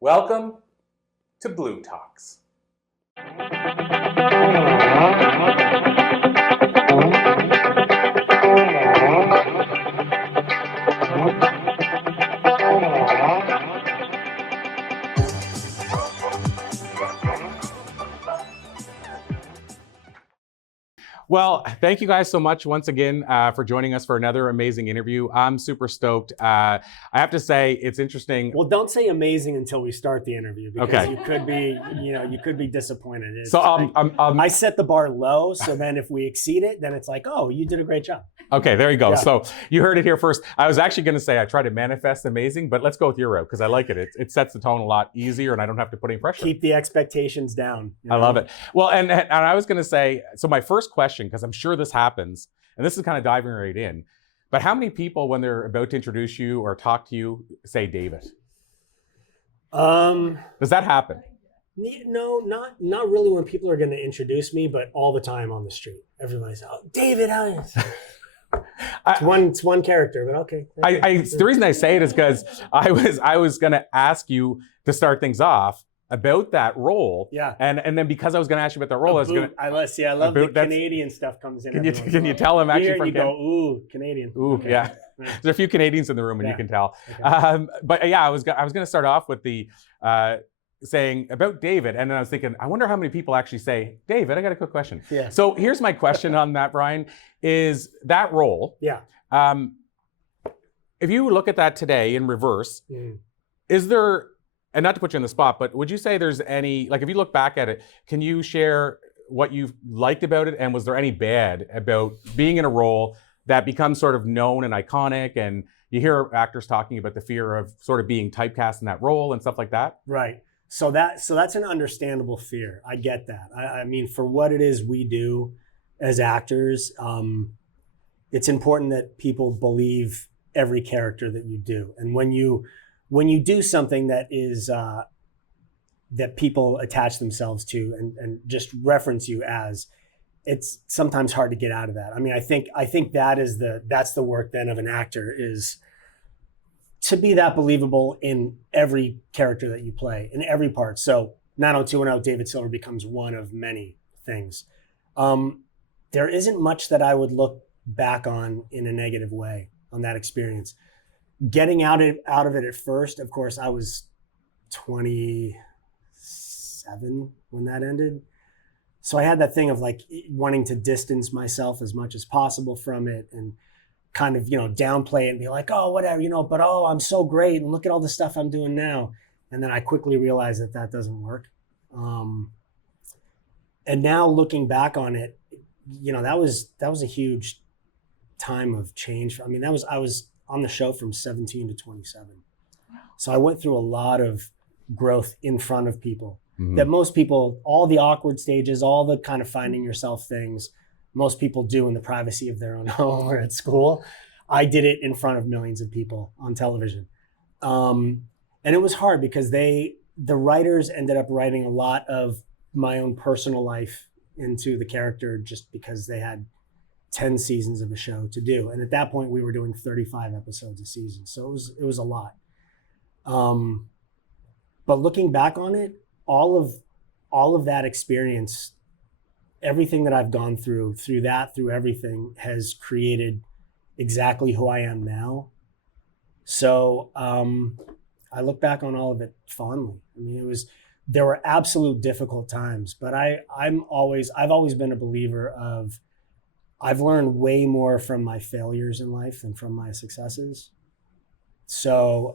Welcome to bLU Talks. Well, thank you guys so much once again for joining us for another amazing interview. I'm super stoked. I have to say, it's interesting. Well, don't say amazing until we start the interview, because you could be disappointed. I set the bar low, so then if we exceed it, then it's like, oh, you did a great job. Okay, there you go. Yeah. So you heard it here first. I was actually going to say I try to manifest amazing, but let's go with your route because I like it. It sets the tone a lot easier, and I don't have to put any pressure. Keep the expectations down. I love it. Well, and I was going to say, so my first question, because I'm sure this happens, and this is kind of diving right in, but how many people, when they're about to introduce you or talk to you, say David? Does that happen? No, not really when people are going to introduce me, but all the time on the street. Everybody's, oh, David, how is it? It's one character, but okay. The reason I say it is because I was going to ask you to start things off about that role. Yeah. And then because I was going to ask you about that role, I was going to. I love the Canadian stuff comes in. Can you tell I'm actually Here from you go, ooh, Canadian. Ooh, okay. Yeah. There's a few Canadians in the room, and you can tell. Okay. But yeah, I was going to start off with the saying about David, and then I was thinking, I wonder how many people actually say, David, I got a quick question. Yeah. So here's my question on that, Brian, is that role. Yeah. If you look at that today in reverse, is there, and not to put you on the spot, but would you say there's any, like if you look back at it, can you share what you liked about it, and was there any bad about being in a role that becomes sort of known and iconic, and you hear actors talking about the fear of sort of being typecast in that role and stuff like that? Right. So that's an understandable fear. I get that. I mean, for what it is we do as actors, it's important that people believe every character that you do. And when you do something that is that people attach themselves to and just reference you as, it's sometimes hard to get out of that. I mean, I think that's the work then of an actor, is to be that believable in every character that you play, in every part. So 90210, David Silver becomes one of many things. There isn't much that I would look back on in a negative way on that experience. Getting out of it at first, of course, I was 27 when that ended. So I had that thing of like wanting to distance myself as much as possible from it, and kind of, downplay it and be like, oh, whatever, but oh, I'm so great, and look at all the stuff I'm doing now. And then I quickly realized that doesn't work. And now looking back on it, that was a huge time of change. I mean, I was on the show from 17 to 27. So I went through a lot of growth in front of people that most people, all the awkward stages, all the kind of finding yourself things, most people do in the privacy of their own home or at school. I did it in front of millions of people on television. And it was hard because the writers ended up writing a lot of my own personal life into the character, just because they had 10 seasons of a show to do. And at that point we were doing 35 episodes a season. So it was a lot. But looking back on it, all of that experience, everything that I've gone through everything, has created exactly who I am now. So I look back on all of it fondly. I mean, there were absolute difficult times, but I've always been a believer of, I've learned way more from my failures in life than from my successes. So,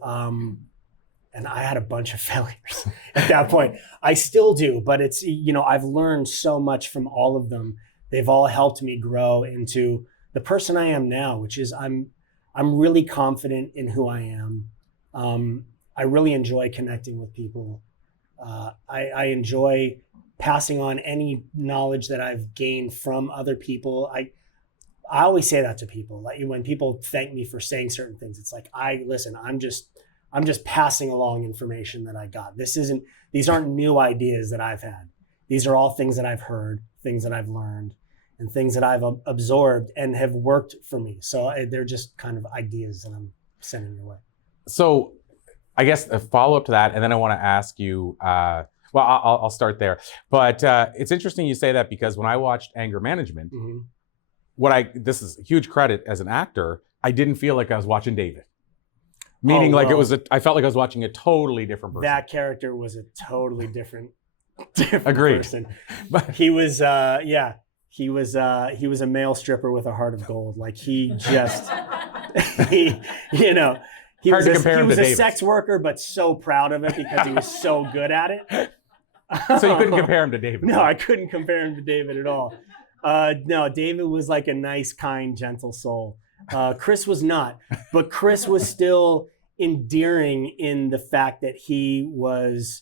and I had a bunch of failures at that point. I still do, but it's, I've learned so much from all of them. They've all helped me grow into the person I am now, which is I'm really confident in who I am. I really enjoy connecting with people. I enjoy passing on any knowledge that I've gained from other people. I always say that to people. Like when people thank me for saying certain things, it's like, I'm just passing along information that I got. These aren't new ideas that I've had. These are all things that I've heard, things that I've learned, and things that I've absorbed and have worked for me. So they're just kind of ideas that I'm sending your way. So I guess a follow-up to that, and then I want to ask you, well, I'll start there. But it's interesting you say that, because when I watched Anger Management, this is huge credit as an actor, I didn't feel like I was watching David. Meaning I felt like I was watching a totally different person. That character was a totally different Agreed. person. He was, he was a male stripper with a heart of gold. Like he just, he was a sex worker, but so proud of it because he was so good at it. So you couldn't compare him to David? No, I couldn't compare him to David at all. No, David was like a nice, kind, gentle soul. Chris was not, but Chris was still endearing in the fact that he was,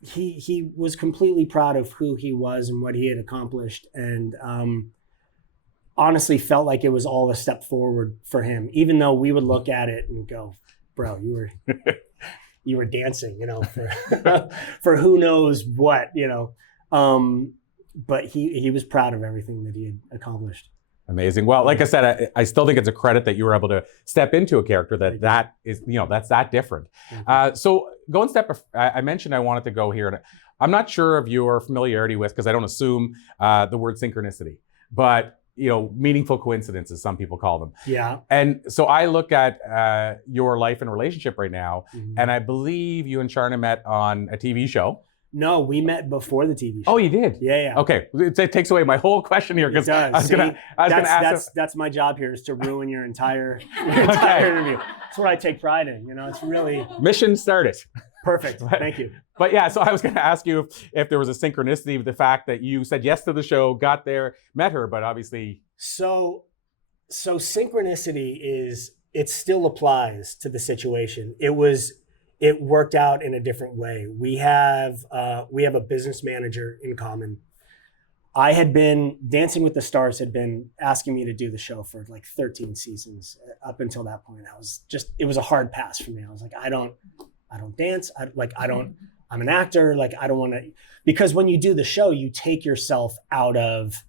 he was completely proud of who he was and what he had accomplished, and honestly felt like it was all a step forward for him, even though we would look at it and go, bro, you were dancing, for who knows what, but he was proud of everything that he had accomplished. Amazing. Well, like I said, I still think it's a credit that you were able to step into a character that is, that's that different. So go and I mentioned I wanted to go here, and I'm not sure of your familiarity with, because I don't assume the word synchronicity, but meaningful coincidences, some people call them. Yeah. And so I look at your life and relationship right now, and I believe you and Sharna met on a TV show. No, we met before the TV show. Oh, you did? Yeah. Okay, it takes away my whole question here, because I was gonna ask. That's my job here, is to ruin your entire interview. That's what I take pride in. It's really mission started. Perfect. Thank you. But yeah, so I was going to ask you if there was a synchronicity with the fact that you said yes to the show, got there, met her, but obviously. So synchronicity it still applies to the situation. It worked out in a different way. We have a business manager in common. I had been Dancing with the Stars had been asking me to do the show for like 13 seasons. Up until that point, it was a hard pass for me. I was like, I don't dance. I'm an actor. Like, I don't want to, because when you do the show, you take yourself out of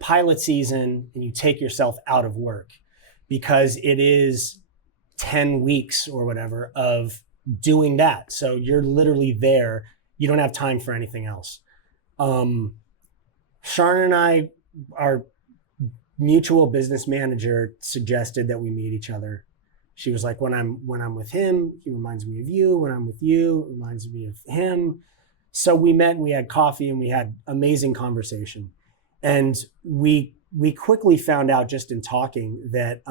pilot season and you take yourself out of work, because it is 10 weeks or whatever of doing that. So you're literally there. You don't have time for anything else. Sharna and I, our mutual business manager, suggested that we meet each other. She was like, when I'm with him, he reminds me of you. When I'm with you, it reminds me of him. So we met and we had coffee and we had amazing conversation. And we quickly found out, just in talking, that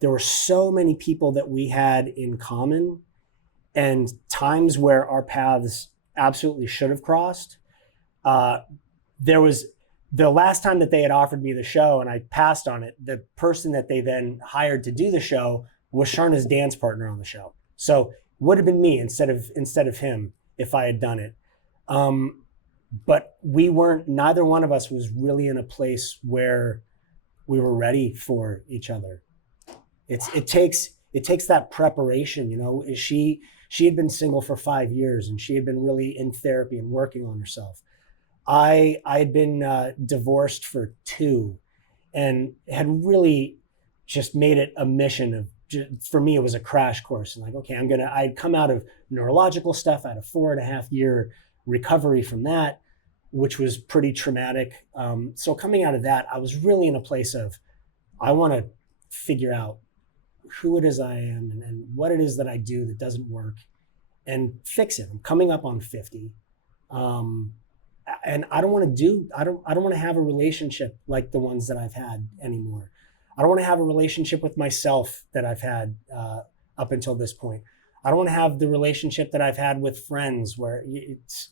there were so many people that we had in common, and times where our paths absolutely should have crossed. There was the last time that they had offered me the show and I passed on it, the person that they then hired to do the show was Sharna's dance partner on the show. So would have been me instead of him if I had done it. But neither one of us was really in a place where we were ready for each other. It takes that preparation, She had been single for 5 years and she had been really in therapy and working on herself. I had been divorced for 2 and had really just made it a mission of, for me, it was a crash course. And like, okay, I'd come out of neurological stuff. I had a 4.5-year recovery from that, which was pretty traumatic. So coming out of that, I was really in a place of, I want to figure out who it is I am and what it is that I do that doesn't work and fix it. I'm coming up on 50. And I don't want to have a relationship like the ones that I've had anymore. I don't want to have a relationship with myself that I've had up until this point. I don't want to have the relationship that I've had with friends where it's,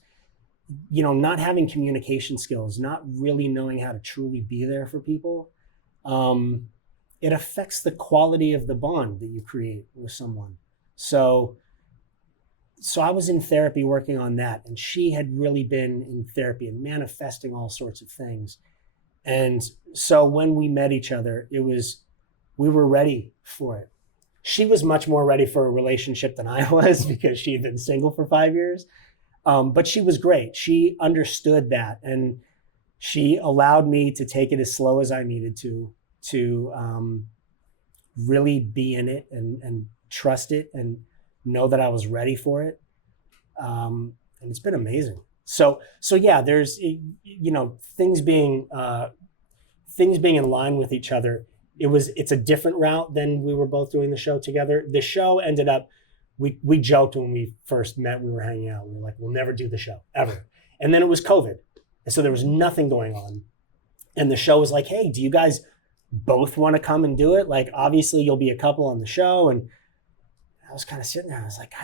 not having communication skills, not really knowing how to truly be there for people. It affects the quality of the bond that you create with someone. So I was in therapy working on that, and she had really been in therapy and manifesting all sorts of things. And so when we met each other, we were ready for it. She was much more ready for a relationship than I was because she had been single for 5 years. But she was great. She understood that, and she allowed me to take it as slow as I needed to really be in it and trust it and know that I was ready for it. And it's been amazing. So yeah, there's, you know, things being in line with each other. It's a different route than we were both doing the show together. The show ended up, we joked when we first met, we were hanging out. We were like, we'll never do the show ever. And then it was COVID. And so there was nothing going on. And the show was like, hey, do you guys both want to come and do it? Like, obviously you'll be a couple on the show. And I was kind of sitting there. I was like,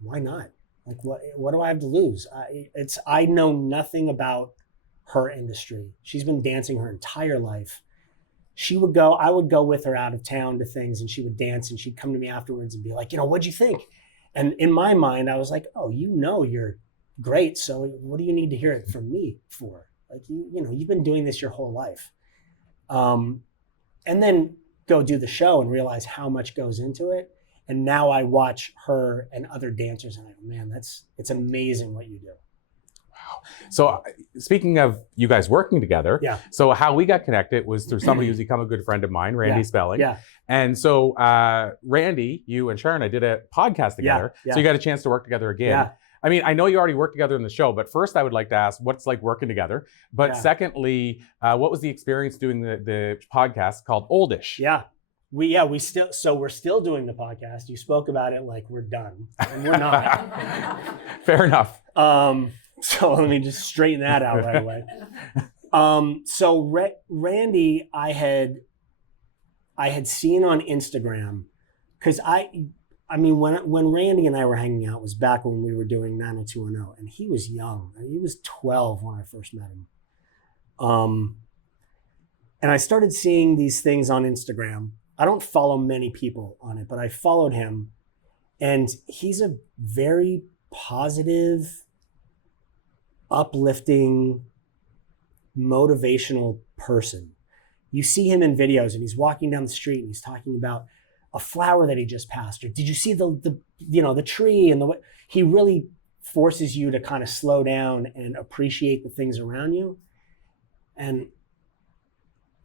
why not? Like, what do I have to lose? I know nothing about her industry. She's been dancing her entire life. I would go with her out of town to things, and she would dance, and she'd come to me afterwards and be like, you know, what'd you think? And in my mind, I was like, oh, you know, you're great. So what do you need to hear it from me for? Like, you know, you've been doing this your whole life. And then go do the show and realize how much goes into it. And now I watch her and other dancers, and I go, man, it's amazing what you do. Wow. So speaking of you guys working together, yeah. So how we got connected was through somebody who's become a good friend of mine, Randy Spelling. Yeah. And so Randy, you and Sharna did a podcast together. Yeah. So you got a chance to work together again. Yeah. I mean, I know you already worked together in the show, but first I would like to ask what it's like working together. But secondly, what was the experience doing the podcast called Oldish? Yeah. We're still doing the podcast. You spoke about it like we're done, and we're not. Fair enough. So let me just straighten that out right away. So Randy, I had seen on Instagram, because I mean, when Randy and I were hanging out was back when we were doing 90210, and he was young. He was 12 when I first met him. And I started seeing these things on Instagram. I don't follow many people on it, but I followed him, and he's a very positive, uplifting, motivational person. You see him in videos, and he's walking down the street and he's talking about a flower that he just passed, or did you see the tree, and he really forces you to kind of slow down and appreciate the things around you. And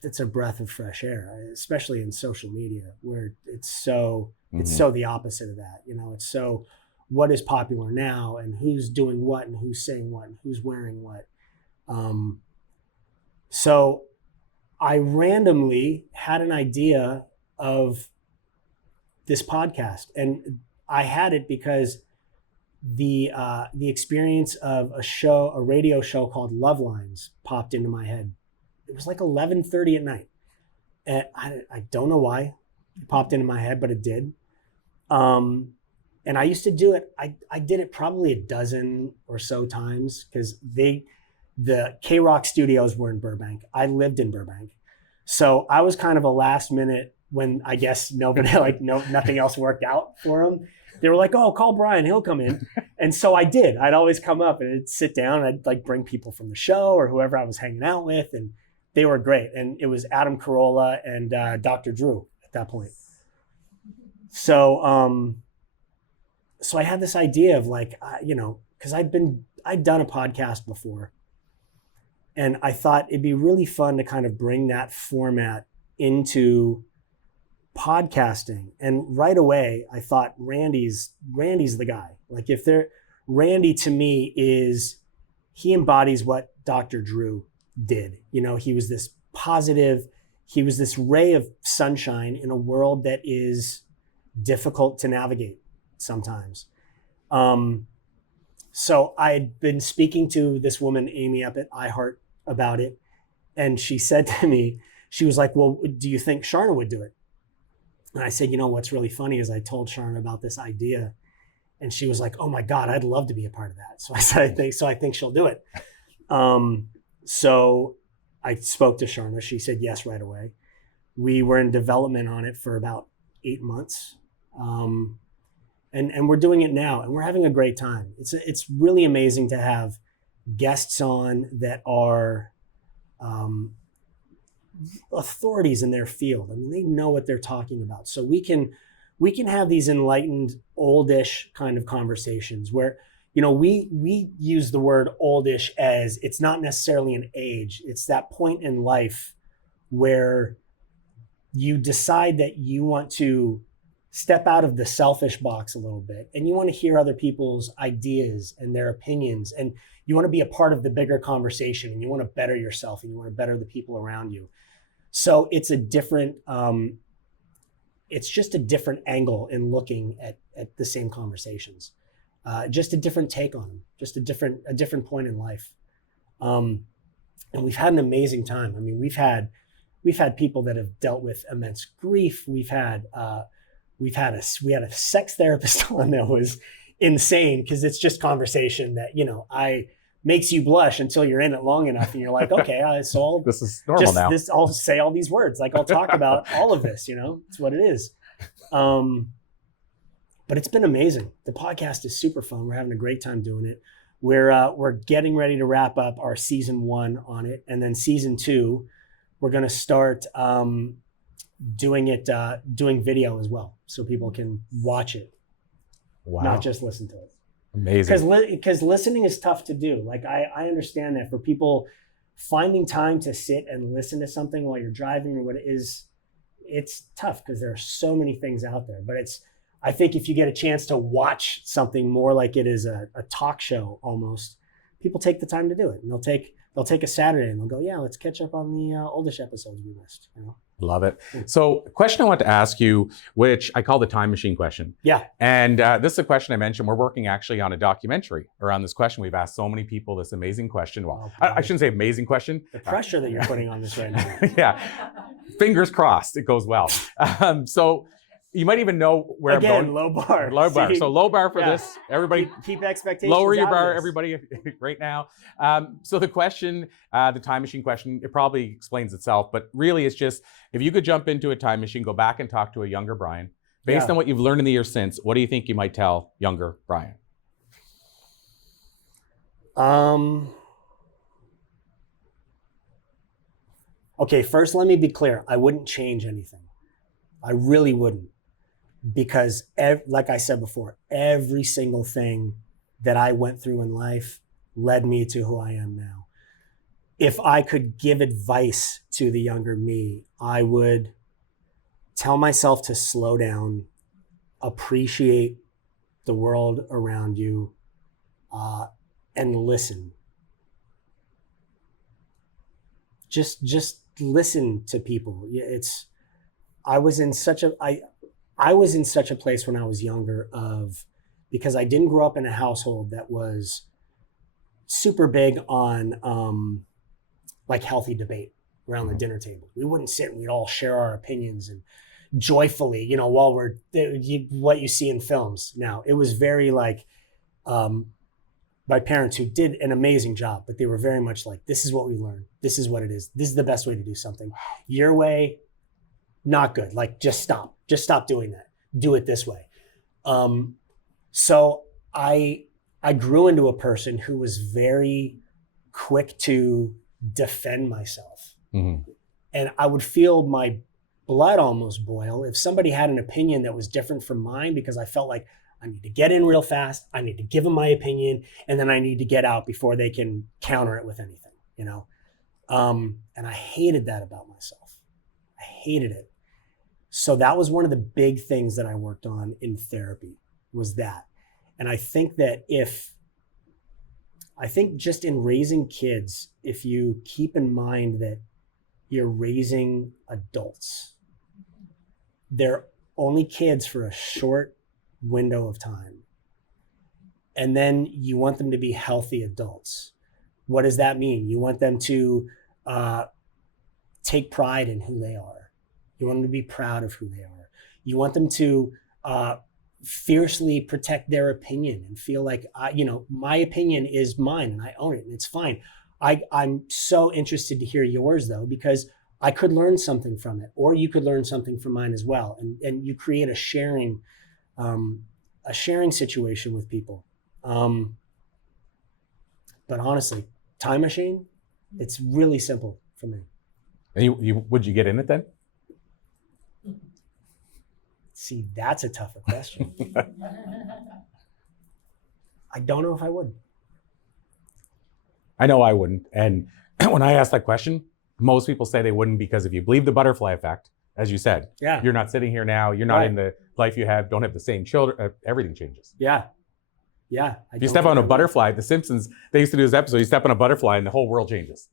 it's a breath of fresh air, especially in social media, where it's so the opposite of that. You know, it's so what is popular now, and who's doing what, and who's saying what, and who's wearing what. So I randomly had an idea of this podcast, and I had it because the experience of a radio show called Love Lines popped into my head. It was like 11:30 at night, and I don't know why it popped into my head, but it did. And I used to do it. I did it probably a dozen or so times, because the K-Rock studios were in Burbank. I lived in Burbank, so I was kind of a last minute when I guess nothing else worked out for them. They were like, "Oh, call Brian, he'll come in." And so I did. I'd always come up and I'd sit down. I'd like bring people from the show or whoever I was hanging out with, and they were great. And it was Adam Carolla and Dr. Drew at that point. So so I had this idea of like, because I'd done a podcast before, and I thought it'd be really fun to kind of bring that format into podcasting. And right away, I thought Randy's the guy. Like, Randy to me he embodies what Dr. Drew did. You know, he was this positive, he was this ray of sunshine in a world that is difficult to navigate sometimes. So I'd been speaking to this woman, Amy, up at iHeart about it. And she said to me, she was like, well, do you think Sharna would do it? And I said, you know, what's really funny is I told Sharna about this idea, and she was like, oh my God, I'd love to be a part of that. So I said, I think she'll do it. So I spoke to Sharna. She said yes right away. We were in development on it for about 8 months. And we're doing it now, and we're having a great time. It's really amazing to have guests on that are authorities in their field. I mean, they know what they're talking about. So we can have these enlightened, oldish kind of conversations where, you know, we use the word oldish as it's not necessarily an age. It's that point in life where you decide that you want to step out of the selfish box a little bit, and you want to hear other people's ideas and their opinions, and you want to be a part of the bigger conversation, and you want to better yourself, and you want to better the people around you. So it's a different, it's just a different angle in looking at the same conversations, just a different take on them, just a different point in life. And we've had an amazing time. I mean, we've had people that have dealt with immense grief. We had a sex therapist on that was insane, because it's just conversation that, you know, makes you blush until you're in it long enough and you're like, okay, so this is normal now. I'll say all these words, like I'll talk about all of this, you know, it's what it is. But it's been amazing. The podcast is super fun. We're having a great time doing it. We're getting ready to wrap up our season 1 on it, and then season 2, we're going to start doing video as well, so people can watch it, not just listen to it. Amazing. Because listening is tough to do. Like I understand that for people, finding time to sit and listen to something while you're driving or what it is, it's tough because there are so many things out there. But I think if you get a chance to watch something more like it is a talk show almost, people take the time to do it, and they'll take a Saturday and they'll go, yeah, let's catch up on the oldish episodes we missed. You know. Love it. So, a question I want to ask you, which I call the time machine question. Yeah. And this is a question I mentioned. We're working actually on a documentary around this question. We've asked so many people this amazing question. Well, I shouldn't say amazing question. The pressure that you're putting on this right now. Yeah. Fingers crossed it goes well. So, you might even know where I'm going. Low bar. Low bar. So low bar for this. Everybody keep expectations. Lower your bar, everybody, right now. So the question, the time machine question, it probably explains itself, but really it's just, if you could jump into a time machine, go back and talk to a younger Brian, based on what you've learned in the years since, what do you think you might tell younger Brian? Okay, first let me be clear. I wouldn't change anything. I really wouldn't. Because like I said before, every single thing that I went through in life led me to who I am now. If I could give advice to the younger me, I would tell myself to slow down, appreciate the world around you, and listen. Just listen to people. I was in such a place when I was younger because I didn't grow up in a household that was super big on like healthy debate around the dinner table. We wouldn't sit and we'd all share our opinions and joyfully, you know, while what you see in films now. It was very like my parents, who did an amazing job, but they were very much like, this is what we learned. This is what it is. This is the best way to do something. Your way, not good. Like, just stop doing that. Do it this way. So I grew into a person who was very quick to defend myself. Mm-hmm. And I would feel my blood almost boil if somebody had an opinion that was different from mine, because I felt like I need to get in real fast. I need to give them my opinion, and then I need to get out before they can counter it with anything, you know? And I hated that about myself. I hated it. So that was one of the big things that I worked on in therapy, was that. And I think that just in raising kids, if you keep in mind that you're raising adults, they're only kids for a short window of time. And then you want them to be healthy adults. What does that mean? You want them to take pride in who they are. You want them to be proud of who they are. You want them to fiercely protect their opinion and feel like, my opinion is mine and I own it and it's fine. I'm so interested to hear yours though, because I could learn something from it, or you could learn something from mine as well. And you create a sharing situation with people. But honestly, time machine, it's really simple for me. And would you get in it then? See, that's a tougher question. I don't know if I would. I know I wouldn't. And when I ask that question, most people say they wouldn't, because if you believe the butterfly effect, as you said. Yeah. You're not sitting here now. You're not in the life you have. Don't have the same children. Everything changes. Yeah. Yeah. If you step on a butterfly, The Simpsons, they used to do this episode. You step on a butterfly, and the whole world changes.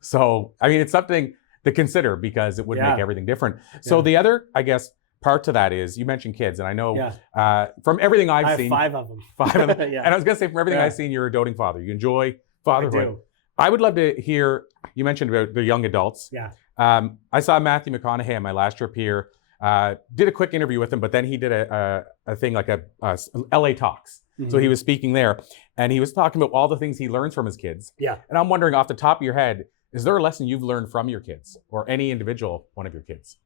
So, I mean, it's something to consider because it would make everything different. So the other, I guess, part to that is you mentioned kids, and I know from everything I've seen, 5 of them. 5 of them. And I was gonna say from everything I've seen, you're a doting father. You enjoy fatherhood. I do. I would love to hear. You mentioned about the young adults. Yeah. I saw Matthew McConaughey on my last trip here. Did a quick interview with him, but then he did a thing like a LA Talks. Mm-hmm. So he was speaking there, and he was talking about all the things he learns from his kids. Yeah. And I'm wondering, off the top of your head, is there a lesson you've learned from your kids or any individual one of your kids?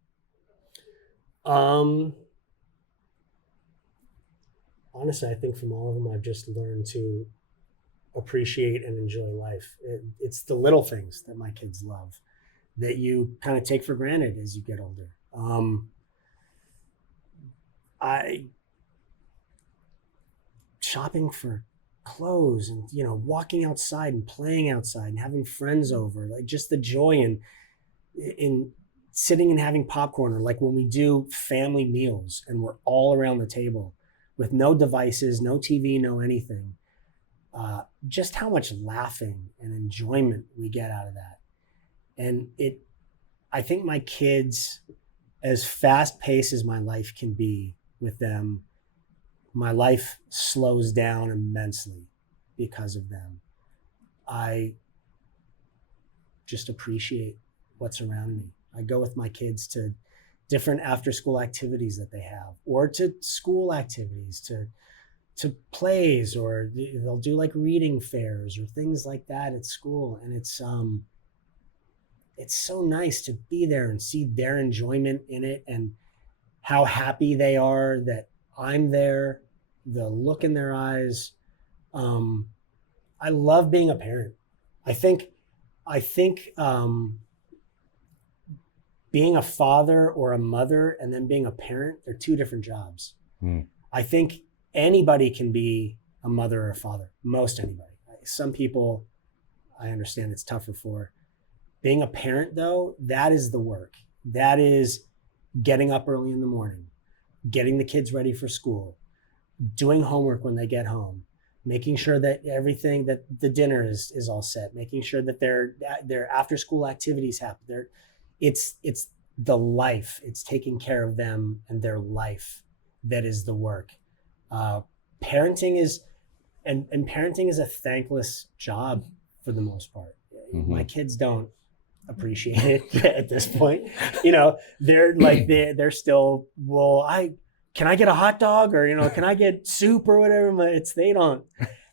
Honestly, I think from all of them, I've just learned to appreciate and enjoy life. It's the little things that my kids love that you kind of take for granted as you get older. Shopping for clothes and, walking outside and playing outside and having friends over, like just the joy in sitting and having popcorn, or like when we do family meals and we're all around the table with no devices, no TV, no anything. Just how much laughing and enjoyment we get out of that. And I think my kids, as fast paced as my life can be with them, my life slows down immensely because of them. I just appreciate what's around me. I go with my kids to different after school activities that they have, or to school activities, to plays, or they'll do like reading fairs or things like that at school. And it's so nice to be there and see their enjoyment in it and how happy they are that I'm there, the look in their eyes. I love being a parent. I think being a father or a mother and then being a parent, they're 2 different jobs. I think anybody can be a mother or a father, most anybody. Some people, I understand it's tougher for. Being a parent, though, that is the work. That is getting up early in the morning, getting the kids ready for school, doing homework when they get home, making sure that everything, that the dinner is all set, making sure that their after school activities happen. It's the life. It's taking care of them and their life that is the work. Parenting is a thankless job for the most part. Mm-hmm. My kids don't appreciate it at this point. They're like they're still, can I get a hot dog, or can I get soup or whatever?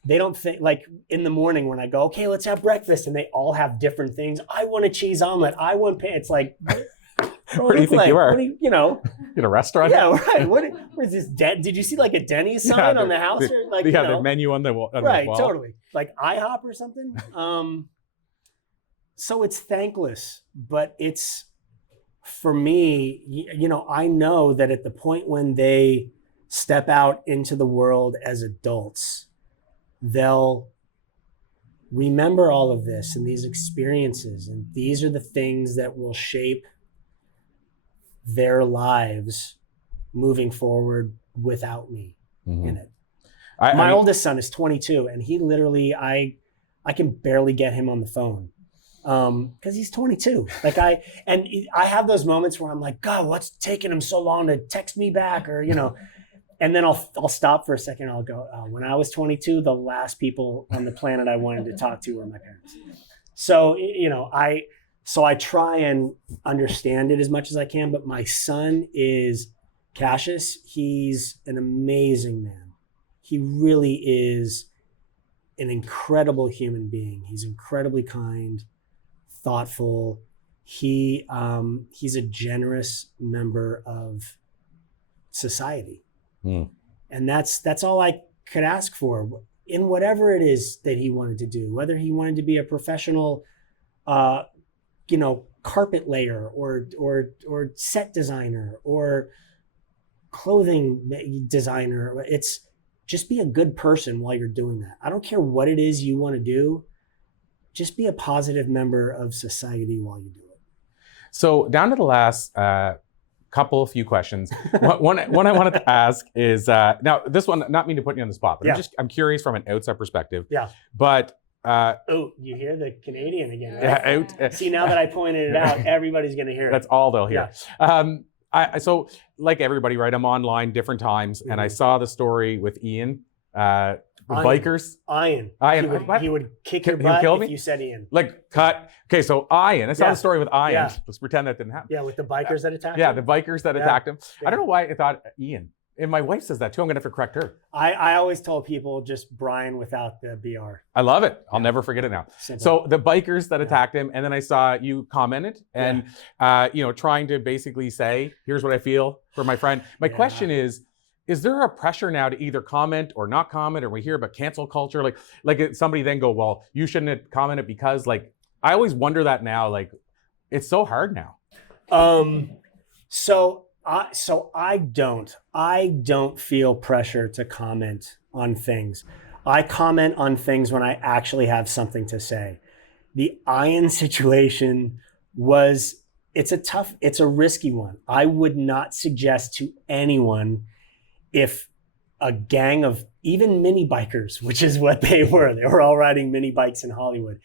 They don't think, like in the morning when I go, okay, let's have breakfast, and they all have different things. I want a cheese omelet. I want it's like, what do you think you are? In a restaurant? Yeah, right. What is this? Did you see like a Denny's sign on the house? Or like, the menu on the wall. Right, totally. Like IHOP or something. So it's thankless, but it's, for me, I know that at the point when they step out into the world as adults, they'll remember all of this and these experiences, and these are the things that will shape their lives moving forward without me in it. My oldest son is 22, and he literally, I can barely get him on the phone. Because he's 22. I have those moments where I'm like, God, what's taking him so long to text me back, or and then I'll stop for a second. I'll go, when I was 22, the last people on the planet I wanted to talk to were my parents. So I try and understand it as much as I can. But my son is Cassius. He's an amazing man. He really is an incredible human being. He's incredibly kind, thoughtful. He's a generous member of society. And that's all I could ask for in whatever it is that he wanted to do, whether he wanted to be a professional carpet layer or set designer or clothing designer. It's just be a good person while you're doing that. I don't care what it is you want to do. Just be a positive member of society while you do it. So down to the last few questions. One I wanted to ask is now this one, not mean to put you on the spot, but I'm curious from an outside perspective. Yeah. But oh, you hear the Canadian again, right? Yeah, See, now that I pointed it out, everybody's gonna hear it. That's all they'll hear. Yeah. So like everybody, right? I'm online different times, and I saw the story with Ian. The bikers. Ian. He would kick your butt if you said Ian. Like, cut. Okay, so Ian. I saw the story with Ian. Yeah. Let's pretend that didn't happen. Yeah, with the bikers that attacked him. Yeah, the bikers that attacked him. Yeah. I don't know why I thought Ian. And my wife says that too. I'm going to have to correct her. I always told people just Brian without the BR. I love it. I'll never forget it now. Simple. So the bikers that attacked him, and then I saw you commented and, trying to basically say, here's what I feel for my friend. My question is there a pressure now to either comment or not comment, or we hear about cancel culture? Like somebody then go, well, you shouldn't have commented because, like, I always wonder that now, like, it's so hard now. So I don't feel pressure to comment on things. I comment on things when I actually have something to say. The Ian situation it's a risky one. I would not suggest to anyone, if a gang of even mini bikers, which is what they were all riding mini bikes in Hollywood.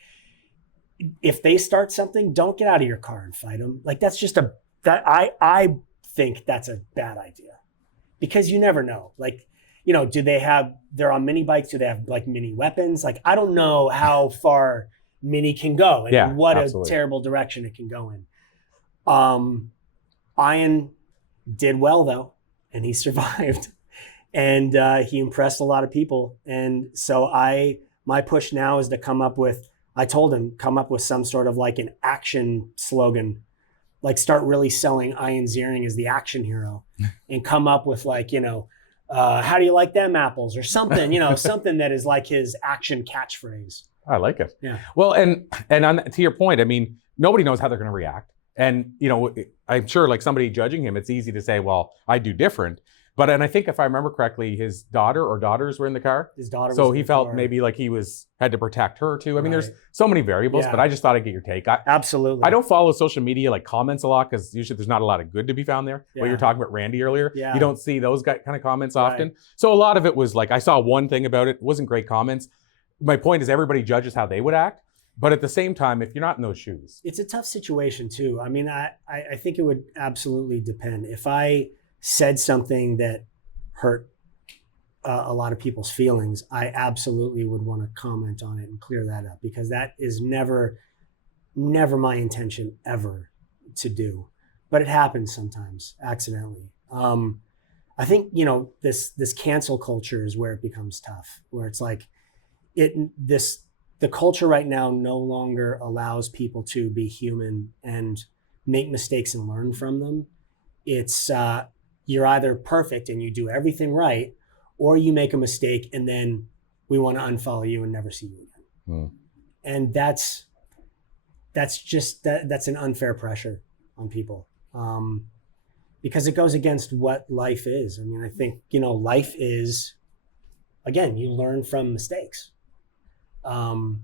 If they start something, don't get out of your car and fight them. Like, that's just I think that's a bad idea, because you never know. Like, they're on mini bikes. Do they have like mini weapons? Like, I don't know how far mini can go and what a terrible direction it can go in. Ian did well though, and he survived. And he impressed a lot of people. And so my push now is to come up with some sort of like an action slogan, like start really selling Ian Ziering as the action hero, and come up with like, how do you like them apples or something, something that is like his action catchphrase. I like it. Yeah. Well, and to your point, I mean, nobody knows how they're going to react. And, I'm sure like somebody judging him, it's easy to say, well, I do different. And I think if I remember correctly, his daughter or daughters were in the car. His daughter. So he felt maybe like he had to protect her too. I mean, there's so many variables, but I just thought I'd get your take. Absolutely. I don't follow social media like comments a lot, because usually there's not a lot of good to be found there. Yeah. What you were talking about Randy earlier, you don't see those kind of comments often. So a lot of it was like, I saw one thing about it wasn't great comments. My point is everybody judges how they would act. But at the same time, if you're not in those shoes. It's a tough situation too. I mean, I think it would absolutely depend. If I said something that hurt a lot of people's feelings, I absolutely would want to comment on it and clear that up, because that is never my intention ever to do. But it happens sometimes accidentally. I think, this cancel culture is where it becomes tough, where it's like the culture right now no longer allows people to be human and make mistakes and learn from them. It's you're either perfect and you do everything right, or you make a mistake and then we want to unfollow you and never see you again. And that's an unfair pressure on people, because it goes against what life is. I mean, I think, life is, again, you learn from mistakes. And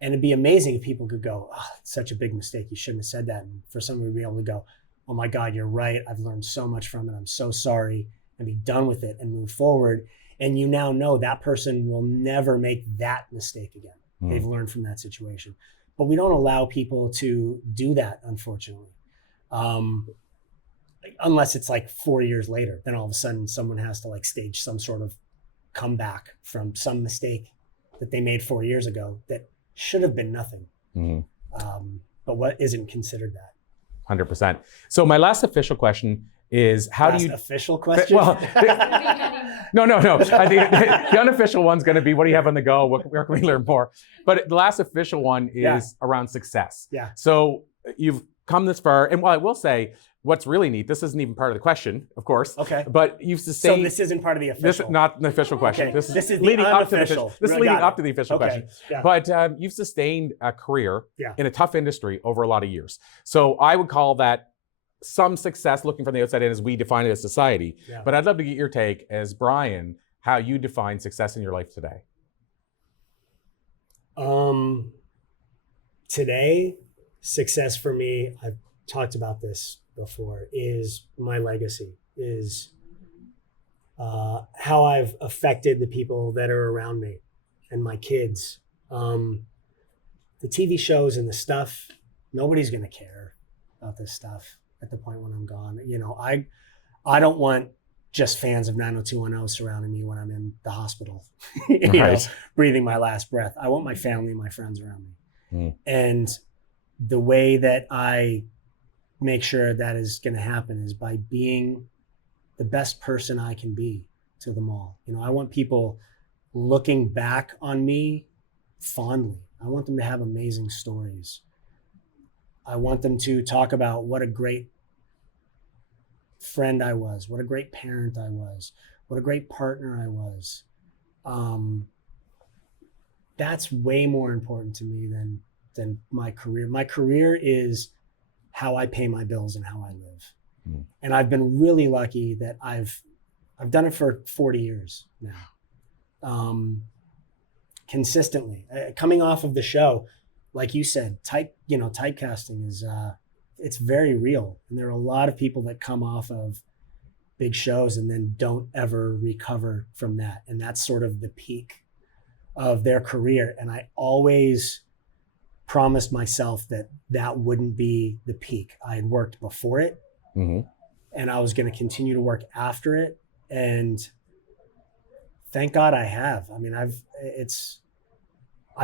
it'd be amazing if people could go, oh, it's such a big mistake, you shouldn't have said that. And for somebody to be able to go, oh my God, you're right, I've learned so much from it, I'm so sorry, and be done with it and move forward. And you now know that person will never make that mistake again. They've learned from that situation. But we don't allow people to do that, unfortunately. Unless it's like 4 years later, then all of a sudden someone has to like stage some sort of comeback from some mistake that they made 4 years ago that should have been nothing. But what isn't considered that? 100%. So my last official question is, how do you... official question? Well, no. I think the unofficial one's going to be, what do you have on the go? Where can we learn more? But the last official one is around success. Yeah. So you've come this far. And while I will say, what's really neat, this isn't even part of the question, of course. Okay. But you've sustained... So this isn't part of the official? This is not the official question. Okay. This is leading up to the official. This is leading up to the official question. Yeah. But you've sustained a career in a tough industry over a lot of years. So I would call that some success, looking from the outside in, as we define it as society. Yeah. But I'd love to get your take as Brian, how you define success in your life today. Today, success for me, I've talked about this before, is my legacy, is how I've affected the people that are around me and my kids. The TV shows and the stuff, nobody's going to care about this stuff at the point when I'm gone. You know, I don't want just fans of 90210 surrounding me when I'm in the hospital, you know, breathing my last breath. I want my family and my friends around me. And the way that I make sure that is going to happen is by being the best person I can be to them all. You know, I want people looking back on me fondly. I want them to have amazing stories. I want them to talk about what a great friend I was, what a great parent I was, what a great partner I was. That's way more important to me than my career. My career is how I pay my bills and how I live. And I've been really lucky that I've done it for 40 years now. Consistently. Coming off of the show, like you said, typecasting is it's very real. And there are a lot of people that come off of big shows and then don't ever recover from that. And that's sort of the peak of their career. And I always promised myself that that wouldn't be the peak. I had worked before it, and I was going to continue to work after it. And thank God I have. I mean, I've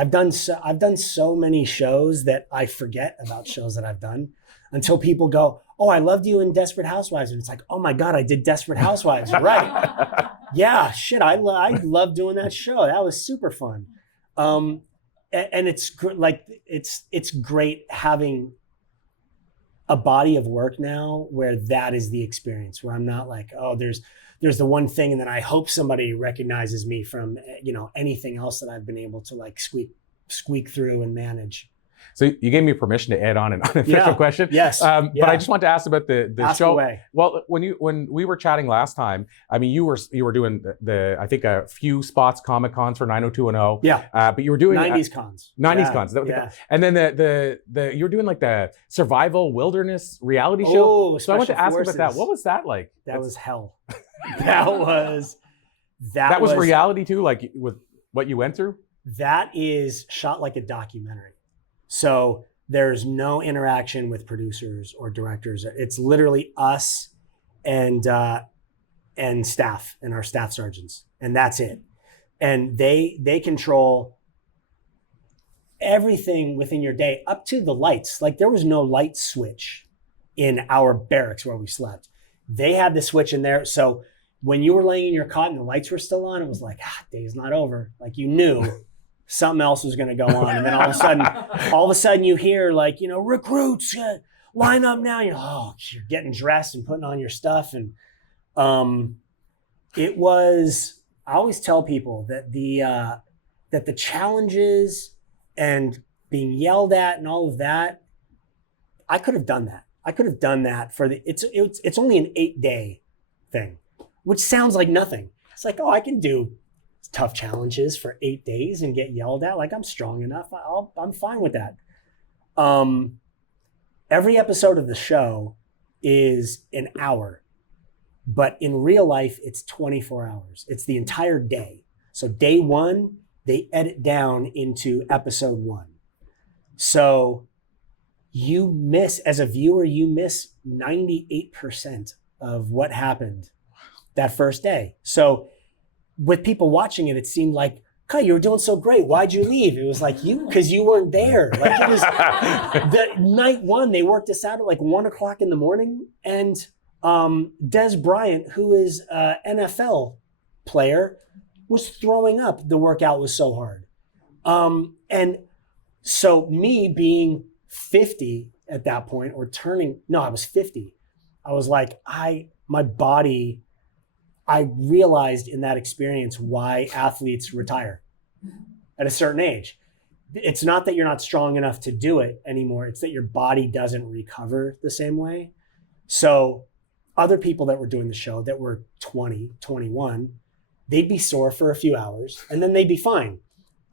done so many shows that I forget about shows that I've done until people go, "Oh, I loved you in Desperate Housewives." And it's like, "Oh my God, I did Desperate Housewives." Right. Yeah, shit. I love doing that show. That was super fun. And it's like, it's great having a body of work now where that is the experience, where I'm not like, oh, there's the one thing, and then I hope somebody recognizes me from, you know, anything else that I've been able to like squeak through and manage. So you gave me permission to add on an unofficial question. Yes. But I just want to ask about the ask show. Away. Well, when we were chatting last time, I mean, you were doing the I think a few spots, Comic Cons for 90210. Yeah. But you were doing 90s cons. 90s cons. And then you were doing like the survival wilderness reality show. So I want to ask about that. What was that like? That was hell. That was reality too, like with what you went through? That is shot like a documentary. So there's no interaction with producers or directors. It's literally us and staff and our staff sergeants, and that's it. And they control everything within your day, up to the lights. Like there was no light switch in our barracks where we slept. They had the switch in there. So when you were laying in your cot and the lights were still on, it was like, day's not over. Like you knew something else was going to go on. And then all of a sudden you hear like, you know, recruits, line up now. You're getting dressed and putting on your stuff. And it was, I always tell people that the challenges and being yelled at and all of that, I could have done that. I could have done that for it's only an 8-day thing, which sounds like nothing. It's like, oh, I can do tough challenges for 8 days and get yelled at. Like I'm strong enough. I'm fine with that. Every episode of the show is an hour, but in real life, it's 24 hours. It's the entire day. So day one, they edit down into episode 1. So you miss, as a viewer, you miss 98% of what happened that first day. So with people watching it, it seemed like, "Kai, you were doing so great. Why'd you leave?" It was like, because you weren't there. Like it was the night one, they worked us out at like 1:00 in the morning. And Des Bryant, who is an NFL player, was throwing up. The workout was so hard. And so me being 50 at that point, or I was 50. I was like, my body, I realized in that experience why athletes retire at a certain age. It's not that you're not strong enough to do it anymore. It's that your body doesn't recover the same way. So other people that were doing the show that were 20, 21, they'd be sore for a few hours and then they'd be fine.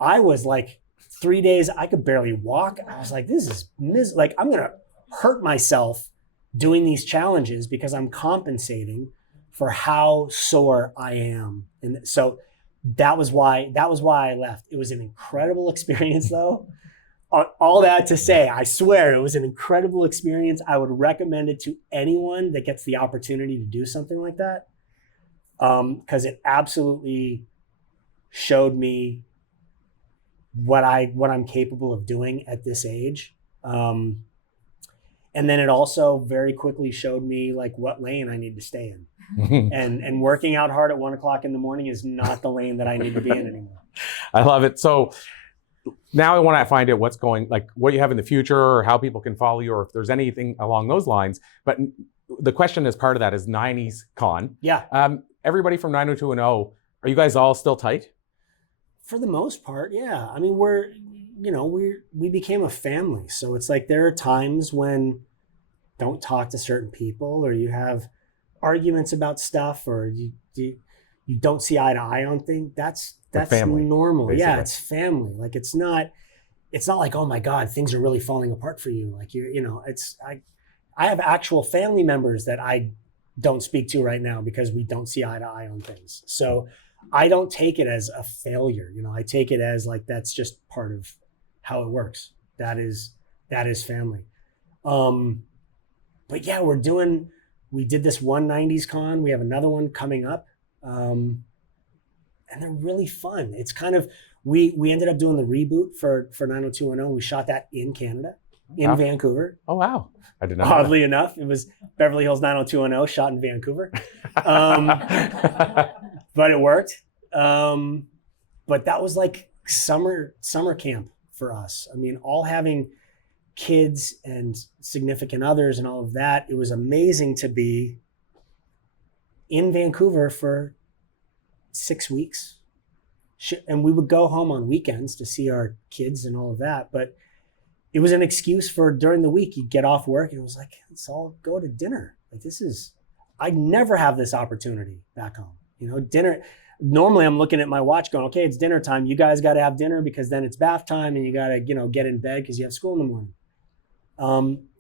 I was like 3 days, I could barely walk. I was like, this is like, I'm going to hurt myself doing these challenges because I'm compensating for how sore I am. And so that was why I left. It was an incredible experience though. All that to say, I swear it was an incredible experience. I would recommend it to anyone that gets the opportunity to do something like that. Because it absolutely showed me what I'm capable of doing at this age. And then it also very quickly showed me like what lane I need to stay in. And working out hard at 1 o'clock in the morning is not the lane that I need to be in anymore. I love it. So now I want to find out what's going, like what you have in the future or how people can follow you or if there's anything along those lines. But the question as part of that is 90s Con. Yeah. Everybody from 90210, are you guys all still tight? For the most part, yeah. I mean, we became a family. So it's like there are times when don't talk to certain people or you have arguments about stuff or you don't see eye to eye on things. That's family, normal. Basically. Yeah, it's family. Like it's not like, oh my God, things are really falling apart for you. Like I have actual family members that I don't speak to right now because we don't see eye to eye on things. So I don't take it as a failure. I take it as like, that's just part of how it works. That is family. But yeah, we did this one 90s Con. We have another one coming up. And they're really fun. It's kind of, we ended up doing the reboot for 90210. We shot that in Canada, in Vancouver. Oh, wow. I did not. Oddly enough, it was Beverly Hills 90210 shot in Vancouver. But it worked. But that was like summer camp for us. I mean, all having kids and significant others and all of that. It was amazing to be in Vancouver for 6 weeks. And we would go home on weekends to see our kids and all of that. But it was an excuse for during the week, you'd get off work and it was like, let's all go to dinner. Like I never have this opportunity back home. Dinner. Normally I'm looking at my watch going, okay, it's dinner time. You guys got to have dinner because then it's bath time and you got to, get in bed because you have school in the morning.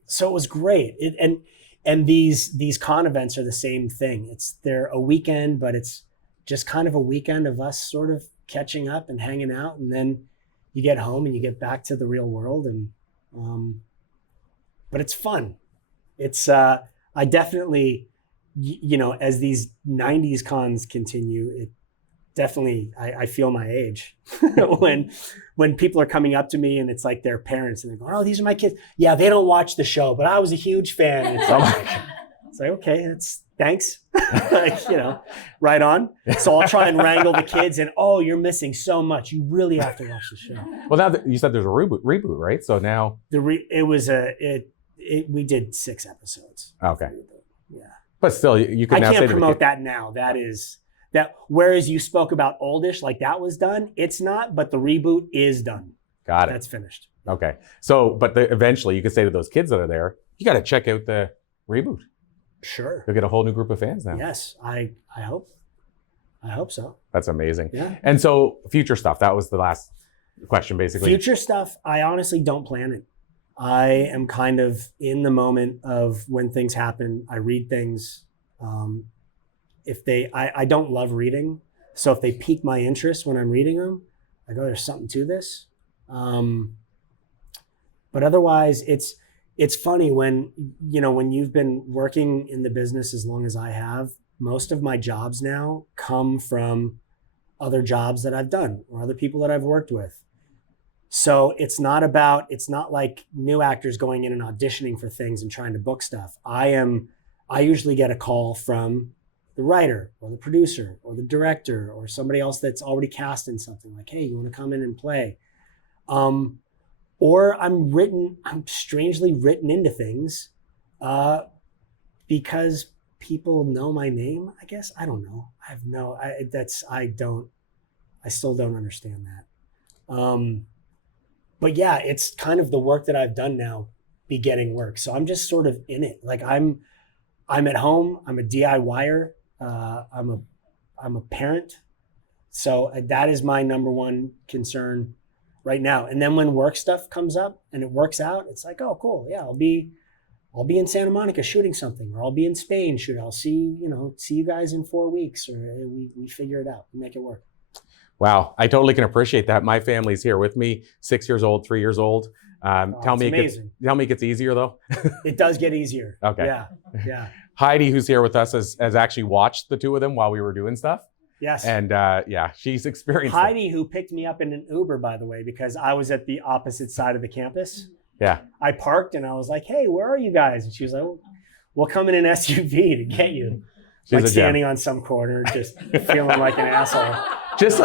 So it was great. And these con events are the same thing. They're a weekend, but it's just kind of a weekend of us sort of catching up and hanging out. And then you get home and you get back to the real world. And, but it's fun. I definitely, as these 90s cons continue, it definitely, I feel my age when people are coming up to me and it's like their parents and they're going, oh, these are my kids. Yeah, they don't watch the show, but I was a huge fan. It's like, okay, thanks. Right on. So I'll try and wrangle the kids and, oh, you're missing so much. You really have to watch the show. Well, now that you said there's a reboot, right? So now we did 6 episodes. Okay. Yeah. But still, you can now say to the kid. I can't promote that now. That whereas you spoke about Oldish, like that was done, it's not, but the reboot is done. Got it. That's finished. Okay. So, but eventually you could say to those kids that are there, you got to check out the reboot. Sure. You'll get a whole new group of fans now. Yes, I hope so. That's amazing. Yeah. And so future stuff, that was the last question basically. Future stuff, I honestly don't plan it. I am kind of in the moment of when things happen. I read things. I don't love reading. So if they pique my interest when I'm reading them, I go, there's something to this. But otherwise it's funny when you've been working in the business as long as I have, most of my jobs now come from other jobs that I've done or other people that I've worked with. So it's not like new actors going in and auditioning for things and trying to book stuff. I usually get a call from the writer or the producer or the director or somebody else that's already cast in something like, hey, you want to come in and play? Or I'm strangely written into things because people know my name, I guess. I don't know. I still don't understand that. But yeah, it's kind of the work that I've done now be getting work. So I'm just sort of in it. Like I'm at home, I'm a DIYer, I'm a parent. So that is my number one concern right now. And then when work stuff comes up and it works out, it's like, oh, cool. Yeah, I'll be in Santa Monica shooting something, or I'll be in Spain shooting. I'll see you guys in 4 weeks, or we figure it out. We make it work. Wow, I totally can appreciate that. My family's here with me, 6 years old, 3 years old. Tell me it gets easier though. It does get easier. Okay. Yeah. Heidi, who's here with us, has actually watched the two of them while we were doing stuff. Yes. And she's experienced Heidi, who picked me up in an Uber, by the way, because I was at the opposite side of the campus. Yeah. I parked and I was like, "Hey, where are you guys?" And she was like, "We'll come in an SUV to get you." She's like standing on some corner, just feeling like an asshole. Just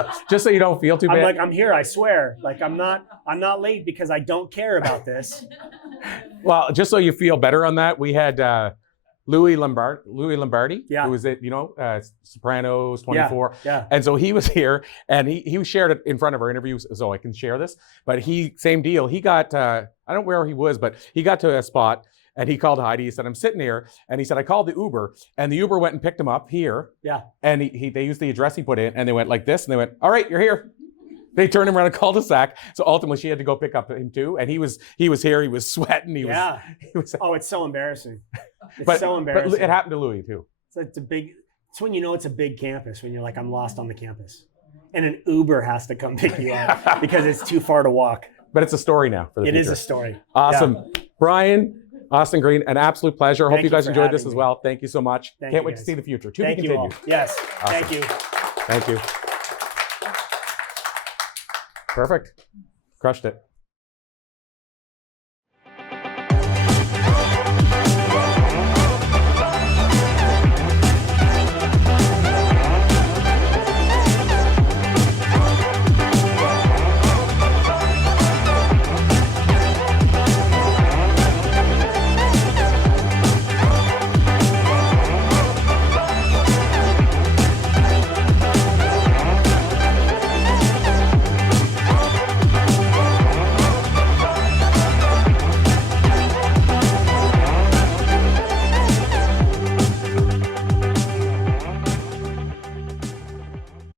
so you don't feel too bad. I'm like, "I'm here, I swear. Like I'm not late because I don't care about this." Well, just so you feel better on that, we had Louis Lombardi, who was at, Sopranos 24. Yeah. And so he was here and he shared it in front of our interviews, so I can share this. But same deal. He got, I don't know where he was, but he got to a spot and he called Heidi. He said, "I'm sitting here." And he said, "I called the Uber," and the Uber went and picked him up here. Yeah. And they used the address he put in and they went like this and they went, "All right, you're here." They turned him around a cul-de-sac. So ultimately she had to go pick up him too. And he was here, he was sweating. He was oh, it's so embarrassing. It's so embarrassing. But it happened to Louis too. It's when you know it's a big campus, when you're like, "I'm lost on the campus." And an Uber has to come pick you up because it's too far to walk. But it's a story now for the future. It is a story. Awesome. Yeah. Brian, Austin Green, an absolute pleasure. Hope you guys enjoyed this as well. Thank you so much. Can't wait to see the future. To be continued. Yes. Awesome. Thank you. Thank you. Perfect. Crushed it.